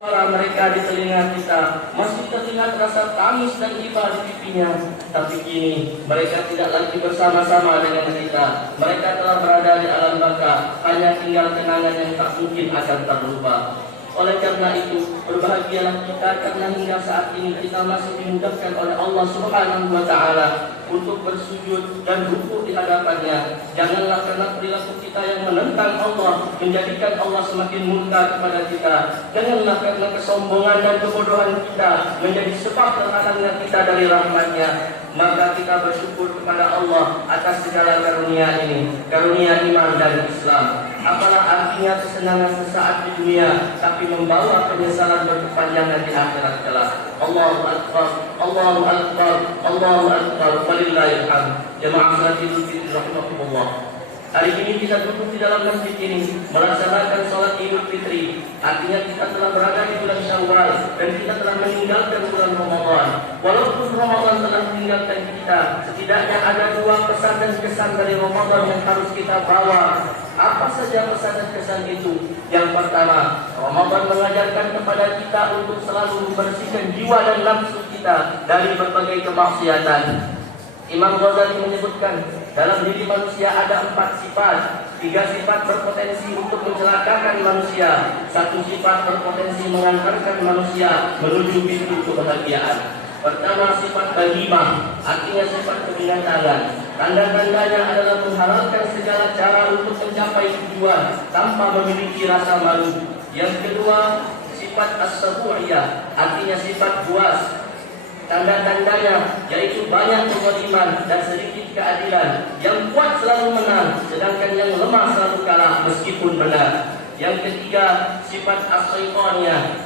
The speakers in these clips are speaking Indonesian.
Suara mereka di telinga kita, masih terlihat rasa tangis dan iba di pipinya. Tapi kini mereka tidak lagi bersama-sama dengan kita. Mereka telah berada di alam baka, hanya tinggal kenangan yang tak mungkin akan terlupa. Oleh karena itu, berbahagialah kita karena hingga saat ini kita masih dimudahkan oleh Allah Subhanahu wa Ta'ala untuk bersujud dan rukuk di hadapannya. Janganlah karena perilaku kita yang menentang Allah menjadikan Allah semakin murka kepada kita. Janganlah karena kesombongan dan kebodohan kita menjadi sebab terhadapnya kita dari rahmatnya. Maka kita bersyukur kepada Allah atas segala karunia ini, karunia iman dan Islam. Apalah artinya kesenangan sesaat di dunia, tapi membawa penyesalan berkepanjangan di akhirat kelak. Allahu Akbar, Allahu Akbar, Allahu Akbar, walillahil hamd. Jemaah salat Idul Fitri rahimakumullah. Hari ini kita duduk di dalam masjid ini melaksanakan sholat Idul Fitri. Artinya kita telah berada di bulan Syawal dan kita telah meninggalkan bulan Ramadan. Walaupun Ramadan telah meninggalkan kita, setidaknya ada dua pesan dan kesan dari Ramadan yang harus kita bawa. Apa saja pesan dan kesan itu? Yang pertama, Ramadan mengajarkan kepada kita untuk selalu membersihkan jiwa dan nafsu kita dari berbagai kemaksiatan. Imam Ghazali menyebutkan dalam diri manusia ada 4 sifat. 3 sifat berpotensi untuk mencelakakan manusia, 1 sifat berpotensi mengantarkan manusia menuju pintu kebahagiaan. Pertama, sifat bahimah, artinya sifat kebinatangan. Tanda-tandanya adalah menghalalkan segala cara untuk mencapai tujuan tanpa memiliki rasa malu. Yang kedua, sifat as-sabu'iyah, artinya sifat puas. Tanda-tandanya yaitu banyak kezaliman dan sedikit keadilan. Yang kuat selalu menang, sedangkan yang lemah selalu kalah meskipun benar. Yang ketiga, sifat as-syaitaniyah.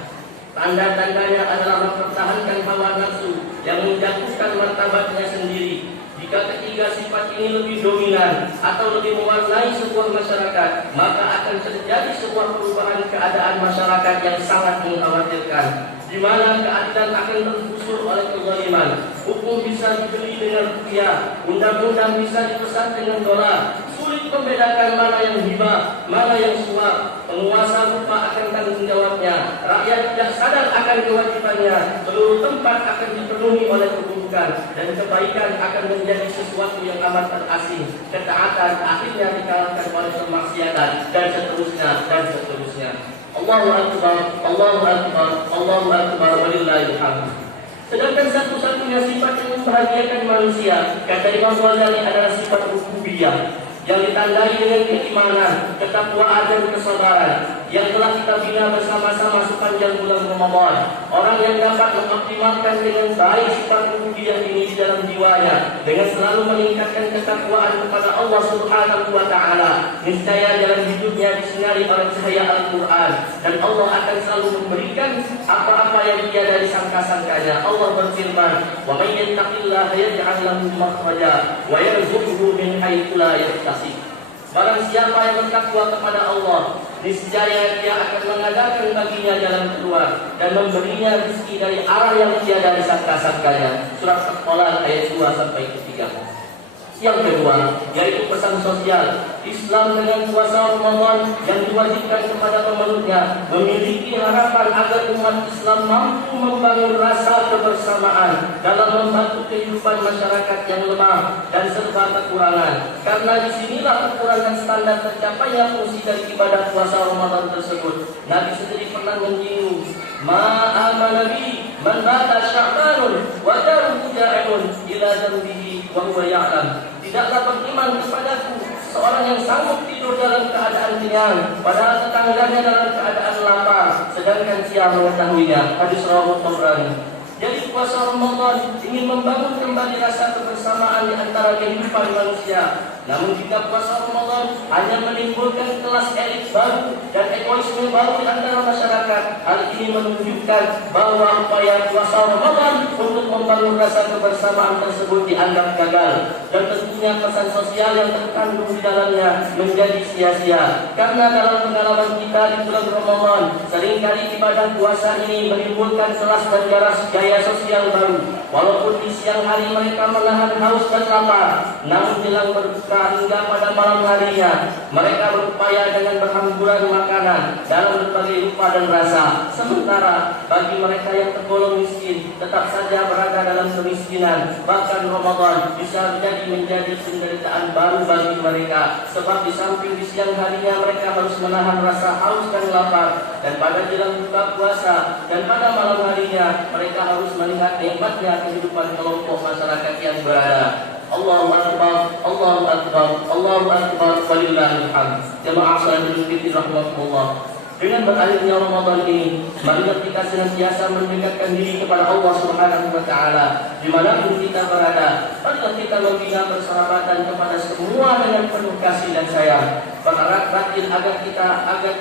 Tanda-tandanya adalah mempertahankan hawa nafsu yang menjatuhkan martabatnya sendiri. Jika ketiga sifat ini lebih dominan atau lebih mewarnai sebuah masyarakat, maka akan terjadi sebuah perubahan keadaan masyarakat yang sangat mengkhawatirkan, di mana keadilan akan tergusur oleh kezaliman. Hukum bisa dibeli dengan rupiah, undang-undang bisa dipesan dengan dolar. Sulit membedakan mana yang hibah, mana yang suap. Penguasa lupa akan tanggung jawabnya. Rakyat tidak sadar akan kewajibannya. Seluruh tempat akan dipenuhi oleh keburukan dan kebaikan akan menjadi sesuatu yang amat terasing. Ketaatan akhirnya dikalahkan oleh kemaksiatan dan seterusnya dan seterusnya. Allahu Akbar, Allahu Akbar, Allahu Akbar, walillahil hamd. Sedangkan satu-satunya sifat yang membahagiakan manusia, kata Imam Ghazali, adalah sifat rububiyah, yang ditandai dengan keimanan, ketakwaan dan kesabaran yang telah kita bina bersama-sama sepanjang bulan Ramadan. Orang yang dapat mengoptimalkan dengan baik sifat rububiyah ini di dalam jiwanya dengan selalu meningkatkan ketakwaan kepada Allah Subhanahu wa Ta'ala, niscaya jalan hidupnya disinari oleh cahaya Al-Quran, dan Allah akan selalu memberikan apa-apa yang tiada disangka-sangkanya. Allah berfirman, "Wa may yattaqillaha yaj'al lahu makhraja wa yarzuqhu min haitsu la yahtasib." Barang siapa yang bertakwa kepada Allah, niscaya dia akan mengadakan baginya jalan keluar dan memberinya rezeki dari arah yang tiada disangka-sangkanya. Surah At-Talaq ayat 2 sampai 3. Yang kedua, yaitu pesan sosial. Islam dengan puasa Ramadan yang diwajibkan kepada pemeluknya memiliki harapan agar umat Islam mampu membangun rasa kebersamaan dalam membantu kehidupan masyarakat yang lemah dan serba kekurangan. Karena disinilah kekurangan standar tercapainya fungsi dari ibadah puasa Ramadan tersebut. Nabi sendiri pernah menyinggung, "Ma'amana bi man bata sya'banun wa daruhu ja'un ila dzambihi wa huwa ya'lam." Tidaklah beriman kepadaku seorang yang sanggup tidur dalam keadaan kenyang, padahal tetangganya dalam keadaan lapar, sedangkan dia mengetahuinya. Hadis riwayat Tabrani. Jadi puasa Ramadan ingin membangun kembali rasa kebersamaan di antara kehidupan manusia. Namun jika puasa Ramadan hanya menimbulkan kelas elit baru dan egoisme baru di antara masyarakat, hal ini menunjukkan bahwa upaya puasa Ramadan untuk membangun rasa kebersamaan tersebut dianggap gagal. Dan tentunya pesan sosial yang terkandung di dalamnya menjadi sia-sia. Karena dalam pengalaman kita di bulan Ramadan, seringkali ibadah puasa ini menimbulkan kelas dan gaya sosial baru. Walaupun di siang hari mereka menahan haus dan lapar, namun jelang berbuka hingga pada malam harinya mereka berupaya dengan berhamburan makanan dalam berbagai rupa dan rasa. Sementara bagi mereka yang tergolong miskin tetap saja berada dalam kemiskinan. Bahkan Ramadan bisa menjadi penderitaan baru bagi mereka, sebab di samping di siang harinya mereka harus menahan rasa haus dan lapar, dan pada jelang buka puasa dan pada malam harinya mereka harus melihat nikmatnya kehidupan kelompok masyarakat yang berada. Allahu Akbar, Allahu Akbar, Allahu Akbar, walillahil hamd. Jemaah salat Idul rahmatullah. Dengan berakhirnya Ramadan ini, marilah kita senantiasa mendekatkan diri kepada Allah Subhanahu wa taala dimanapun kita berada. Marilah kita membina persahabatan kepada semua dengan penuh kasih dan sayang. Bererat batin agar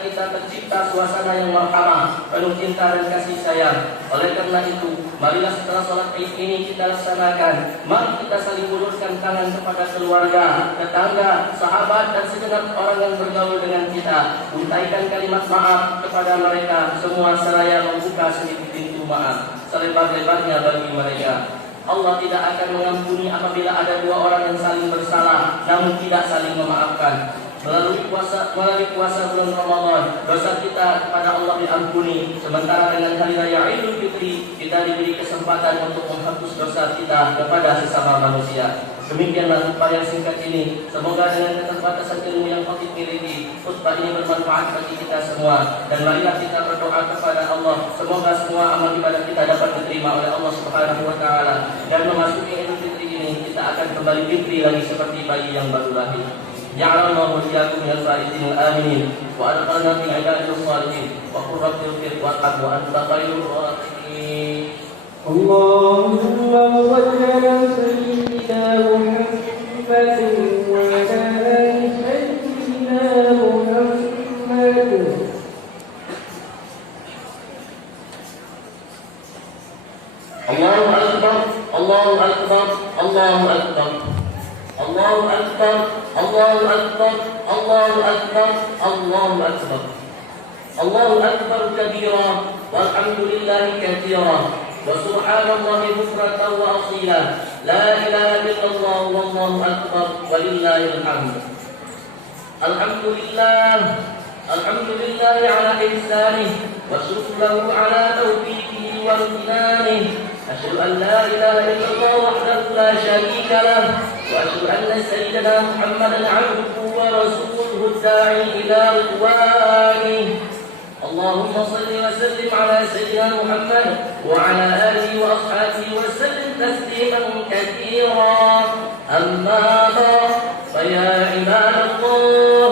kita tercipta suasana yang marhamah, penuh cinta dan kasih sayang. Oleh karena itu, marilah setelah salat Id ini kita laksanakan. Mari kita saling ulurkan tangan kepada keluarga, tetangga, sahabat dan segenap orang yang bergaul dengan kita. Untaikan kalimat maaf kepada mereka semua seraya membuka sedikit pintu maaf selebar-lebarnya bagi mereka. Allah tidak akan mengampuni apabila ada dua orang yang saling bersalah namun tidak saling memaafkan. Melalui puasa bulan Ramadan, dosa kita kepada Allah diampuni. Sementara dengan hari raya Idul Fitri, kita diberi kesempatan untuk menghapus dosa kita kepada sesama manusia. Demikianlah khutbah yang singkat ini. Semoga dengan keterbatasan ilmu yang Khatib miliki, khutbah ini bermanfaat bagi kita semua. Dan marilah kita berdoa kepada Allah, semoga semua amal ibadah kita dapat diterima oleh Allah Subhanahu wa taala. Dan memasuki Idul Fitri ini, kita akan kembali fitri lagi seperti bayi yang baru lahir. Ja'alallahu wa iyyakum minal faizin aminin wa adkhalna fi ibadihi shalihin wa qur rabbi ighfir warham wa anta khairur rahimin. Allahumma salli ala sayyidina Muhammadin wa ala ali sayyidina Muhammad. Allahu akbar, Allahu akbar, Allahu akbar. Allahu akbar, Allahu akbar, Allahu akbar, Allahu akbar. Allahu akbar kabira walhamdulillahi katsira wa subhanallahi bukratan wa asila. La ilaha illallah wallahu akbar walillahil hamd. Alhamdulillah, alhamdulillah ala ihsanihi wa syukruhu ala tawfiqihi wa imtinanihi. أشهد أن لا إله إلا الله وحده لا شريك له وأشهد أن سيدنا محمدا عبده ورسوله الداعي إلى رضوانه. اللهم صل وسلم على سيدنا محمد وعلى آله وأصحابه وسلم تسليما كثيرا. أما بعد فيا عباد الله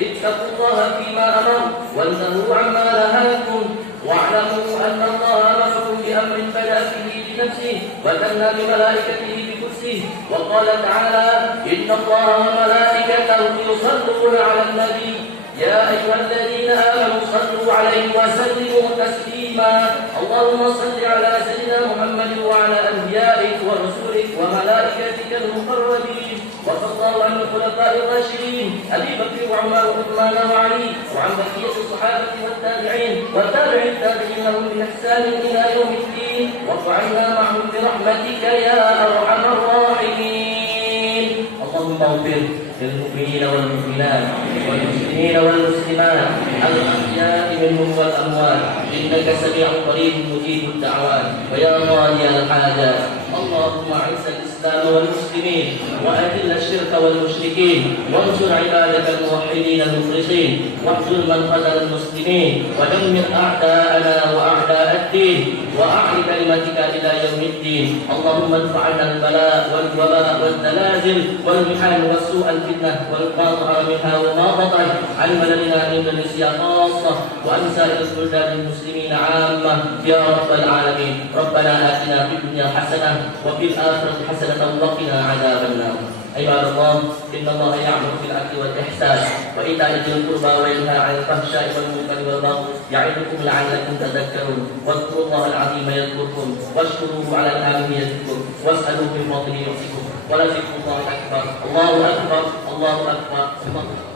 اتقوا الله فيما أمر وانتهوا عما نهاكم واعلموا أن الله أمركم بأمر بدأ به بنفسه وثنى بملائكته بكرسه وقال تعالى إن الله وملائكته يصلون على النبي يا أيها الذين آمنوا صلوا عليه وسلموا تسليما. اللهم صل على سيدنا محمد وعلى أنبيائك ورسلك وملائكتك المقربين وصلى الله عن الخلفاء الراشدين أبي بكر وعمر وعثمان وعلي وعن بقية الصحابة والتابعين وتابع التابعين لهم بإحسان إلى يوم الدين وارفعنا معهم برحمتك يا أرحم الراحمين. اللهم اغفر للمؤمنين والمؤمنات والمسلمين والمسلمات الأحياء منهم والأموات إنك سميع قريب مجيب الدعوات ويا قاضي الحاجات. اللهم أعز الإسلام والمسلمين وأذل الشرك والمشركين وانصر عبادك الموحدين المخلصين واخذل من خذل المسلمين ودمر أعداءنا وأعداء الدين وأعل كلمتك إلى يوم الدين. اللهم ادفع عنا البلاء والوباء والزلازل والمحن والسوء الفتنة ما ظهر منها وما بطن عن بلدنا إندونيسيا خاصة وعن سائر البلدان المسلمين عامة يا رب العالمين. ربنا آتنا في الدنيا حسنة وفي الآخرة حسنة وقنا عذاب النار. عباد الله إن الله يأمر بالعدل والإحسان وإيتاء ذي القربى وينهى عن الفحشاء والمنكر والبغي يعظكم لعلكم تذكرون. واذكروا الله العظيم يذكركم واشكروه على نعمه يزدكم واسألوه من فضله يعطيكم ولذكر الله أكبر. الله أكبر، الله أكبر، الله أكبر.